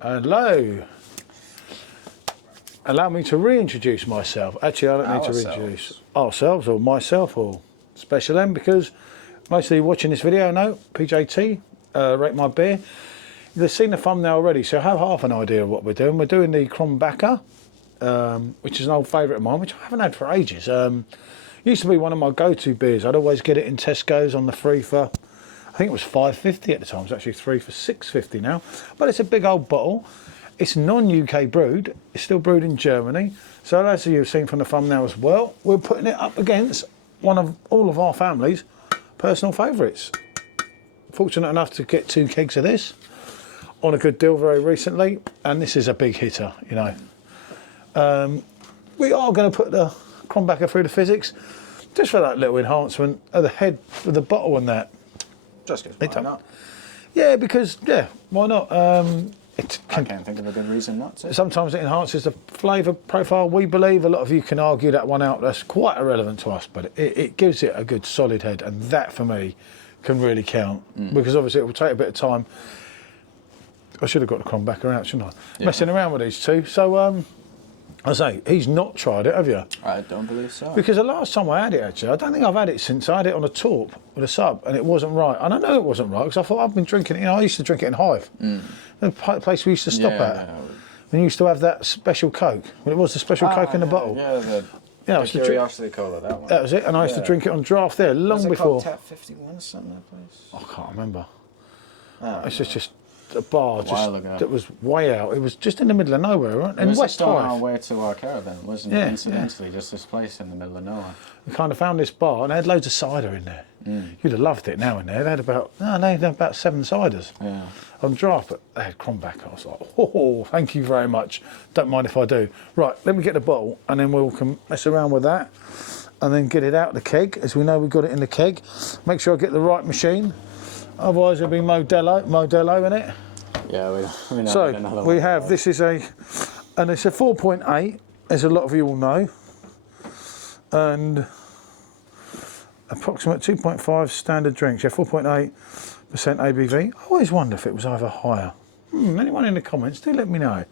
Hello. Allow me to reintroduce myself. Actually, I don't need to reintroduce ourselves or myself or Special M, because most of you watching this video know PJT, Rate My Beer. They've seen the thumbnail already, so I have half an idea of what we're doing. We're doing the Krombacher, which is an old favourite of mine, which I haven't had for ages. Used to be one of my go-to beers. I'd always get it in Tesco's on the free for, I think it was $5.50 at the time. It's actually 3 for $6.50 now. But it's a big old bottle. It's non-UK brewed. It's still brewed in Germany. So as you've seen from the thumbnail as well, we're putting it up against one of all of our family's personal favourites. Fortunate enough to get 2 kegs of this on a good deal very recently, and this is a big hitter, you know. We are going to put the Krombacher through the Fizzics, just for that little enhancement of the head of the bottle and that. Just because why not? Yeah, because, yeah, why not? I can't think of a good reason not to. Sometimes it enhances the flavour profile, we believe. A lot of you can argue that one out. That's quite irrelevant to us, but it gives it a good solid head, and that, for me, can really count. Because obviously it will take a bit of time. I should have got the Krombacher out, shouldn't I? Yeah. Messing around with these two. So, I say, he's not tried it, have you? I don't believe so. Because the last time I had it, actually, I don't think I've had it since I had it on a torp with a sub, and it wasn't right. And I know it wasn't right, because I thought I've been drinking it, you know, I used to drink it in Hive. The place we used to stop at. We used to have that special Coke, when it was the special Coke in the bottle. Yeah, the Curiosity Cola, that one. That was it, and I used to drink it on draft there, long before. Was it called Tap 51 or something, that place? I can't remember. It's just a bar that was way out. It was just in the middle of nowhere, right? In West Hive. On our way to our caravan, wasn't it? Incidentally, just this place in the middle of nowhere. We kind of found this bar, and they had loads of cider in there. You'd have loved it now in there. They had about 7 ciders on draft, but they had Krombacher. I was like, oh, thank you very much. Don't mind if I do. Right, let me get the bottle, and then we'll mess around with that, and then get it out of the keg, as we know we've got it in the keg. Make sure I get the right machine. Otherwise, it'll be Modelo in it. Yeah, we don't need another one. So we have, this is and it's a 4.8, as a lot of you will know, and approximate 2.5 standard drinks. Yeah, 4.8% ABV. I always wonder if it was either higher. Anyone in the comments, do let me know. I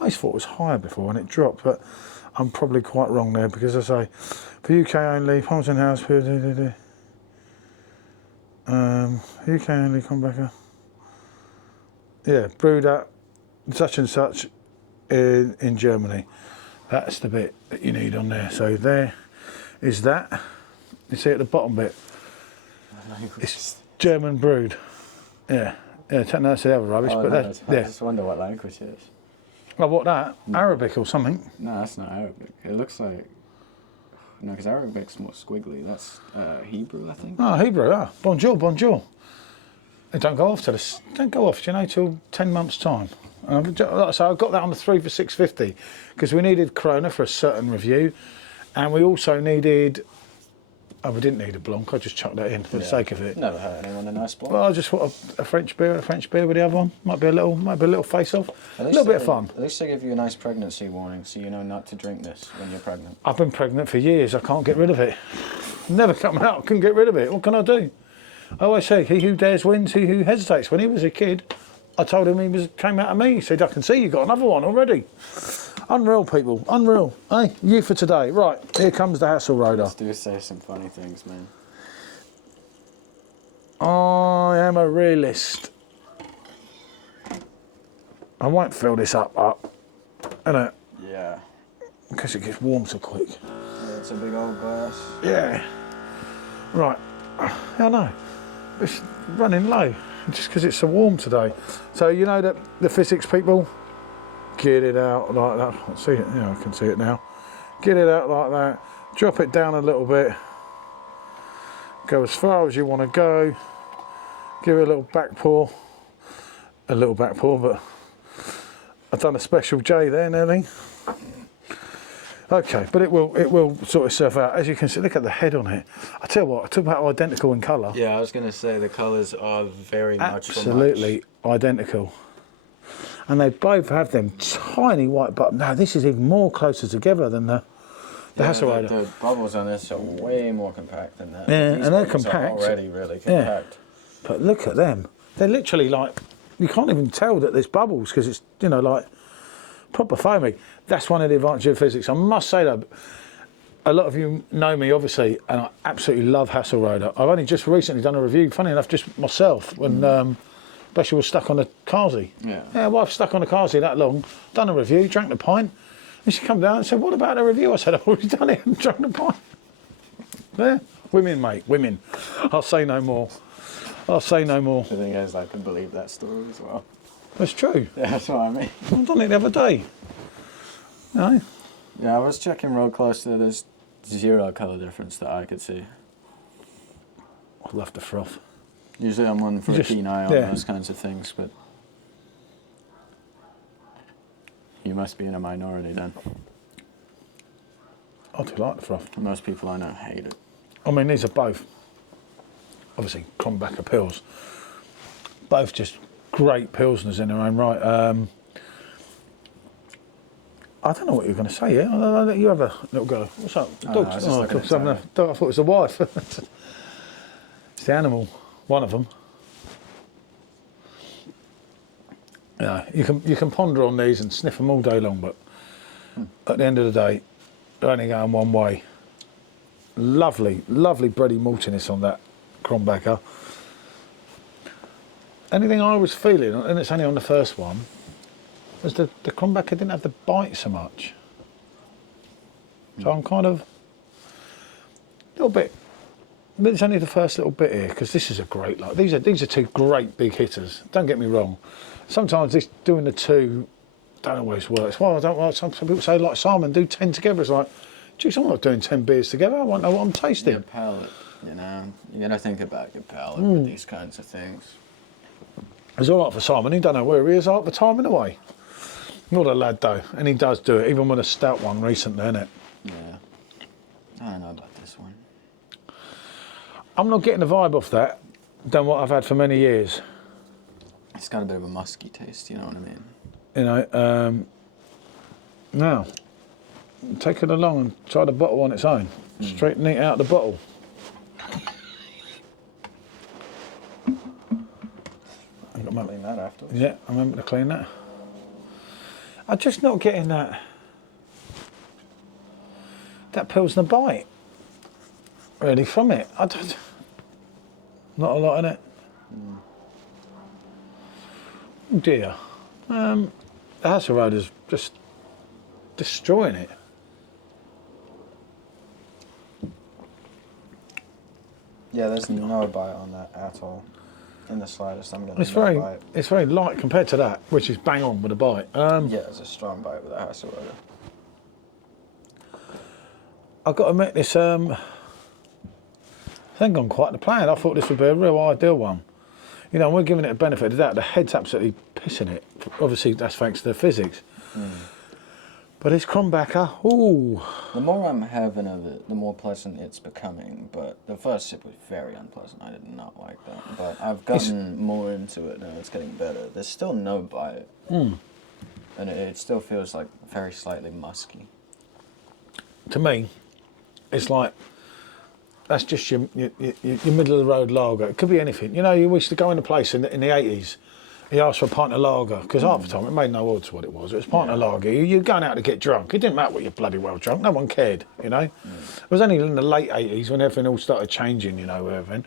always thought it was higher before when it dropped, but I'm probably quite wrong there, because I say, for UK only, Palmerston House, UK only, Krombacher. Yeah, brewed at such and such in Germany. That's the bit that you need on there. So there is that. You see at the bottom bit, it's German brewed. Yeah, that's the other rubbish. But I just wonder what language it is. Oh, what that? Arabic or something? No, that's not Arabic. It looks like, no, because Arabic's more squiggly. That's Hebrew, I think. Oh, Hebrew. Bonjour, bonjour. It don't go off you know, till 10 months time. So I got that on the 3 for $6.50, because we needed Corona for a certain review, and we also needed. Oh, we didn't need a Blanc. I just chucked that in for the sake of it. Never hurt anyone a nice Blanc. Well, I just want a French beer with the other one. Might be a little face off. A little bit of fun. At least they give you a nice pregnancy warning, so you know not to drink this when you're pregnant. I've been pregnant for years. I can't get rid of it. Never come out. Couldn't get rid of it. What can I do? I always say, he who dares wins, he who hesitates. When he was a kid, I told him came out of me. He said, I can see you got another one already. Unreal, people, unreal. Hey, you for today. Right, here comes the Hassleroder. Let's do say some funny things, man. I am a realist. I won't fill this up, innit? Yeah. In case it gets warm so quick. Yeah, it's a big old glass. Yeah. Right, I know. It's running low, just because it's so warm today. So you know that the Fizzics people, get it out like that. I can't see it, I can see it now. Get it out like that, drop it down a little bit, go as far as you want to go, give it a little back pour, but I've done a special J there nearly. Okay, but it will sort itself out. As you can see, look at the head on it. I tell you what, I talk about identical in colour. Yeah, I was going to say the colours are very much absolutely identical. And they both have them tiny white buttons. Now this is even more closer together than the Hassleroder. The bubbles on this are way more compact than that. Yeah, and they're compact. Are already really compact. Yeah. But look at them. They're literally like you can't even tell that there's bubbles because it's, you know, like proper foamy. That's one of the advantages of Fizzics. I must say that a lot of you know me, obviously, and I absolutely love Hassleroder. I've only just recently done a review, funny enough, just myself, when Bessie was stuck on a Kazi. Yeah, wife's stuck on a Kazi that long, done a review, drank the pint, and she come down and said, what about the review? I said, I've already done it and drank the pint. Yeah, women, mate, women. I'll say no more. I'll say no more. I think I can believe that story as well. That's true. Yeah, that's what I mean. I've done it the other day. You know? Yeah, I was checking real close there. There's 0 colour difference that I could see. I love the froth. Usually I'm one for a keen eye on those kinds of things, but you must be in a minority then. I do like the froth. Most people I know hate it. I mean, these are both, obviously, Krombacher Pils. Both just great Pilsners in their own right. I don't know what you're going to say, yeah? I'll let you have a little go. What's up? Dog. I thought it was the wife. It's the animal, one of them. Yeah, you can ponder on these and sniff them all day long, but at the end of the day, they're only going one way. Lovely, lovely bready maltiness on that Krombacher. Anything I was feeling, and it's only on the first one, was the Krombacher didn't have the bite so much. So I'm kind of a little bit, but it's only the first little bit here, because this is a great, like, these are 2 great big hitters, don't get me wrong. Sometimes this doing the 2 don't always work. Well, I don't like, some people say, like Simon, do 10 together. It's like, geez, I'm not doing 10 beers together, I want to know what I'm tasting. Your palate, you know, you got to think about your palate with these kinds of things. It's all right for Simon, he don't know where he is half the time anyway. Not a lad though, and he does do it, even with a stout one recently, innit? Yeah. I don't know about this one. I'm not getting the vibe off that than what I've had for many years. It's got a bit of a musky taste, you know what I mean? You know, now, take it along and try the bottle on its own. Straight neat out the bottle. I'm going to clean that afterwards. Yeah, I remember to clean that. I'm just not getting that Pilsner bite, really, from it. I don't, not a lot in it. Oh dear. The Hassleroder's just destroying it. Yeah, there's no bite on that at all. In the slightest, I'm getting It's very light compared to that, which is bang on with a bite. Yeah, it's a strong bite with a Hassleroder. I've got to admit, this hasn't gone quite to plan. I thought this would be a real ideal one. You know, we're giving it a benefit of the doubt. The head's absolutely pissing it. Obviously, that's thanks to the Fizzics. But it's Krombacher, ooh. The more I'm having of it, the more pleasant it's becoming. But the first sip was very unpleasant. I did not like that. But I've gotten more into it now. It's getting better. There's still no bite. And it still feels like very slightly musky. To me, it's like, that's just your middle of the road lager. It could be anything. You know, you used to go in a place in the 80s, he asked for a pint of lager, because half the time it made no odds what it was. It was a pint of lager. You're going out to get drunk. It didn't matter what you're bloody well drunk. No one cared, you know. It was only in the late 80s when everything all started changing, you know, everything.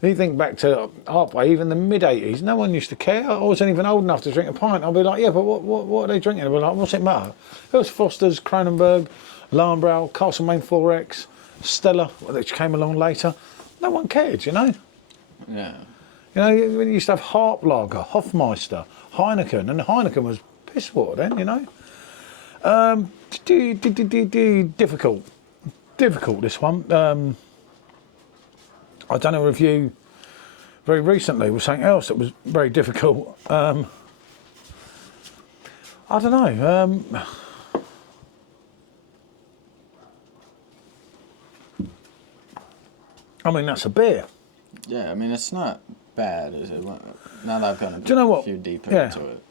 And you think back to halfway, even the mid 80s, no one used to care. I wasn't even old enough to drink a pint. I'd be like, yeah, but what are they drinking? I'd be like, what's it matter? It was Foster's, Kronenbourg, Larnbrau, Castlemaine 4X, Stella, which came along later. No one cared, you know. Yeah. You know, we used to have Harp Lager, Hofmeister, Heineken, and Heineken was piss water then, you know. Difficult, this one. I done a review very recently with something else that was very difficult. I don't know. I mean, that's a beer. Yeah, I mean, it's not bad, is it? Now that I've gone a few deeper into it.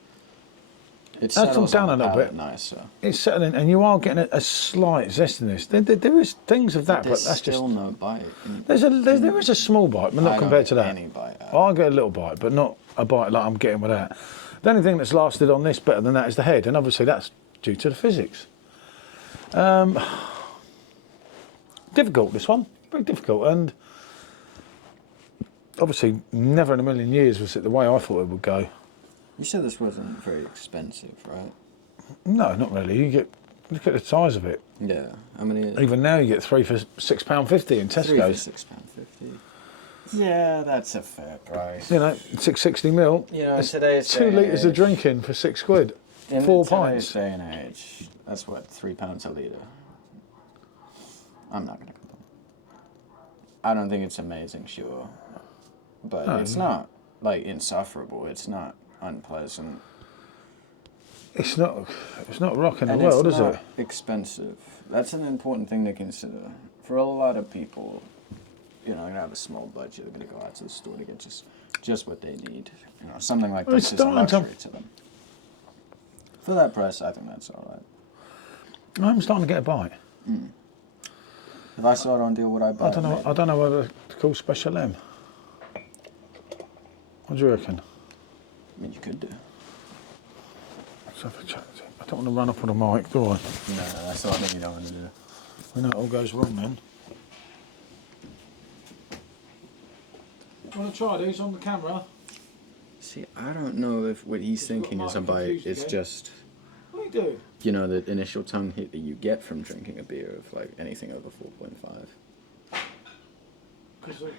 It settles down a little bit nicer. It's settling, and you are getting a slight zest in this. There is things of that, but that's just still no bite. There is a small bite, but not compared to that. Any bite. I get a little bite, but not a bite like I'm getting with that. The only thing that's lasted on this better than that is the head, and obviously that's due to the physics. Difficult, this one, very difficult, and obviously never in a million years was it the way I thought it would go. You said this wasn't very expensive, right? No, not really. Look at the size of it. Yeah, I mean... Even now you get 3 for £6.50 in Tesco's. 3 for £6.50. Yeah, that's a fair price. You know, 660ml. You know, today's 2 litres of drinking for £6. In 4 today's pints. day and age, that's what, £3 a litre. I'm not going to complain. I don't think it's amazing, sure. But it's not, like, insufferable. It's not unpleasant. It's not rocking the world, is it? It's not expensive. That's an important thing to consider. For a lot of people, you know, they're gonna have a small budget. They're gonna go out to the store to get just what they need. You know, something like this is a luxury to them. For that price, I think that's all right. I'm starting to get a bite. If I saw it on deal, would I buy it? I don't know whether to call Special M. What do you reckon? I mean, you could do. Let's have a chat. I don't want to run up on the mic, do I? No, that's the one thing you don't want to do. We know it all goes wrong then. Want to try these on the camera? See, I don't know if what he's thinking is a bite. It's just, What are you doing? you know, the initial tongue hit that you get from drinking a beer of like anything over 4.5. Because it's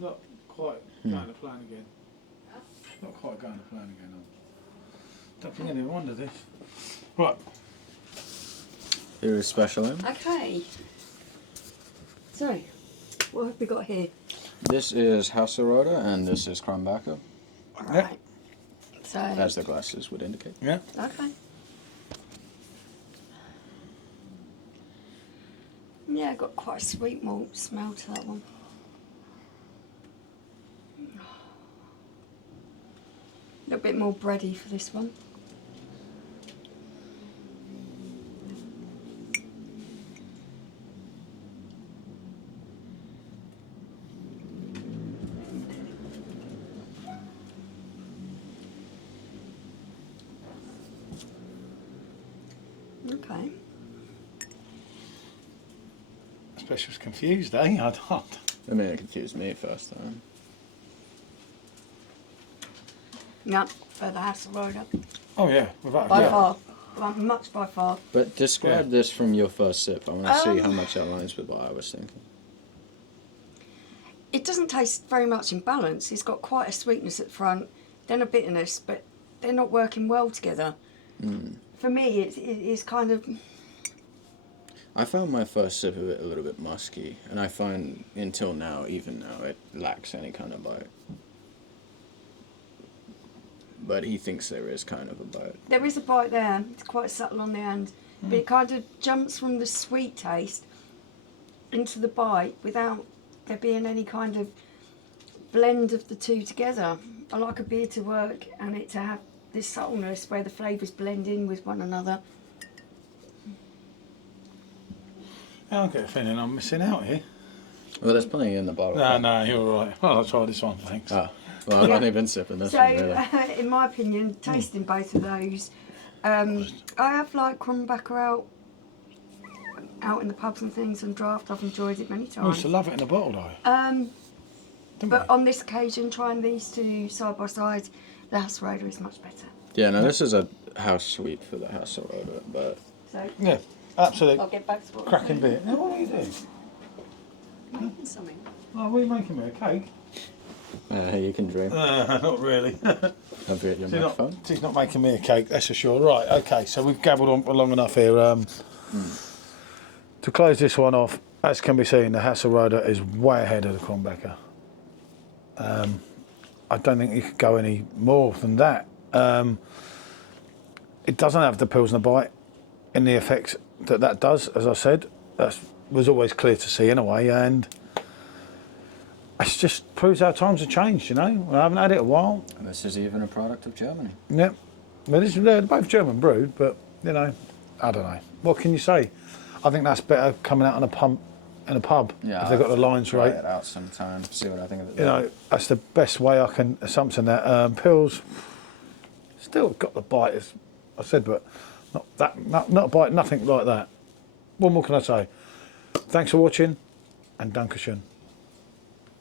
not quite going to plan again. Not quite going to plan again. Don't think anyone wanted this. Right. Here is Special M. Okay. So, what have we got here? This is Hassleroder and this is Krombacher, Alright. So, as the glasses would indicate. Yeah. okay. Yeah, got quite a sweet malt smell to that one. A little bit more bready for this one. Okay. Special's confused, eh? I don't. I mean, it confused me first time. Yeah, for the Hassleroder. Oh yeah, without By a doubt. far. Much by far. But describe this from your first sip. I want to see how Um, much that aligns with what I was thinking. It doesn't taste very much in balance. It's got quite a sweetness at the front, then a bitterness, but they're not working well together. For me, it's kind of... I found my first sip of it a little bit musky, and I find until now, even now, it lacks any kind of bite. But he thinks there is kind of a bite. There is a bite there. It's quite subtle on the end, but it kind of jumps from the sweet taste into the bite without there being any kind of blend of the two together. I like a beer to work and it to have this subtleness where the flavours blend in with one another. I get a feeling I'm missing out here. Well, there's plenty in the bottle. No, you're all right. Well, I'll try this one, thanks. Ah, well, I've only been sipping this So, one, really. in my opinion, tasting both of those, I have liked Krombacher out in the pubs and things and draft. I've enjoyed it many I used times. to love it in a bottle though. Didn't But we? on this occasion, trying these two side by side, the Hassleroder is much better. Yeah, no, this is a house sweet for the Hassleroder, but So, Yeah, absolute I'll get back to what cracking beer. Now what are you doing? making something. Oh, what are you making me, a cake? you can drink. Not really. Have you at your microphone? She's not making me a cake, that's for sure. Right, okay, so we've gabbled on for long enough here. To close this one off, as can be seen, the Hassleroder is way ahead of the Krombacher. I don't think you could go any more than that. It doesn't have the Pilsner bite in the effects that does, as I said. That was always clear to see anyway, and it just proves how times have changed, you know. I haven't had it a while. This is even a product of Germany. Yeah, well, they're both German brewed, but, you know, I don't know. What can you say? I think that's better coming out on a pump in a pub Yeah, if they've got the lines try right. it out sometime. See what I think of it. You know, that's the best way I can assumption that. Pils still got the bite, as I said, but not a bite, nothing like that. What more can I say? Thanks for watching, and Dankeschön.